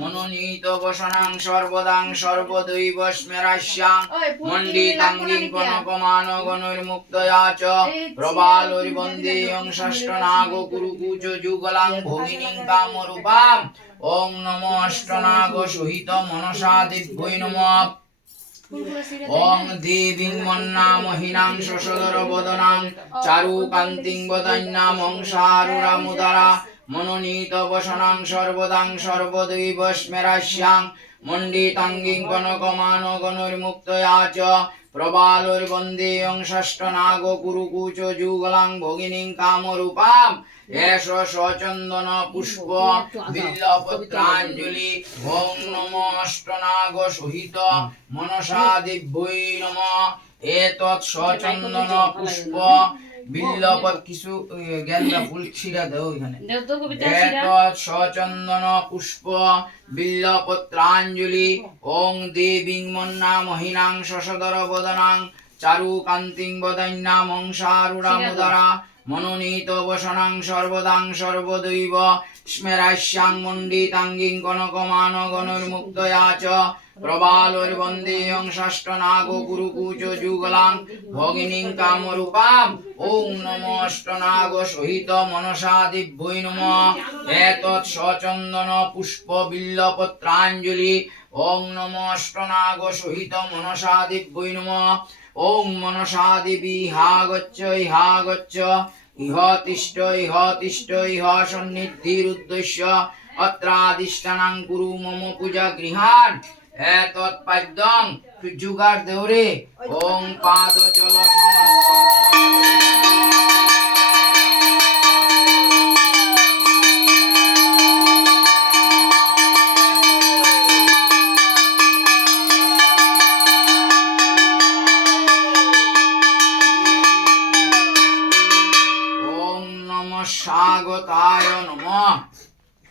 মনোনীত বসনাং সর্বদাং সর্বদৈব স্মেরাস্যাং মণ্ডিতাঙ্গিং কনকমান গণৈর্মুক্তয়া চ প্রবালরিবন্দেয়ং ষষ্ঠনাগ কুরুকুচ যুগলাং ভগিনীং কামরূপাম। ওং নমো অষ্টনাগ সহিত মনসা দিব্যৈ নমঃ। ওং দেবীং মন্নামহিনাং শশধর বদনাং চারুকান্তিং বদান্যামং সারুরামুদারা মনোনীত বসনাং সর্বদাং সর্বদৈব স্মেরাস্যাং মণ্ডিতাঙ্গিং কনকমান গণৈর্মুক্তয়া চ প্রবালরিবন্দেয়ং ষষ্ঠনাগ কুরুকুচ যুগলাং ভগিনীং কামরূপাম। এষ সচন্দন পুষ্প বিল্লপত্রাঞ্জলি। ওং নমো অষ্টনাগ সহিত মনসা দিব্যৈ নমঃ। এতৎ সচন্দন পুষ্প বিল্লপত কিছু গেন্দা ফুল ছিড়া দাও এখানে। এতৎ সচন্দন পুষ্প বিল্লপত্রাঞ্জলি। ওং দেবীং মন্নামহিনাং শশধর বদনাং চারুকান্তিং বদান্যামং সারুরামুদারা মনোনীত বসনাং সর্বদাং সর্বদৈব স্মেরাস্যাং মণ্ডিতাঙ্গিং কনকমান গণৈর্মুক্তয়া চ প্রবালরিবন্দেয়ং ষষ্ঠনাগ কুরুকুচ যুগলাং ভগিনীং কামরূপাম। ওং নমো অষ্টনাগ সহিত মনসা দিব্যৈ নমঃ। এতৎ সচন্দন পুষ্প বিল্লপত্রাঞ্জলি। ওং নমো অষ্টনাগ সহিত মনসা দিব্যৈ নমঃ। ওং মনসা দেবী ইহা গচ্ছ ইহা গচ্ছ ইহ তিষ্ঠ ইহ তিষ্ঠ ইহ সন্নিধিরুদ্দেশ্য অত্রাদিষ্ঠানাং কুরু মম পূজা গৃহান। এতৎ পাদ্যং যুগার দেওরে। ওং পাদ জল স্বাগতায় নমঃ।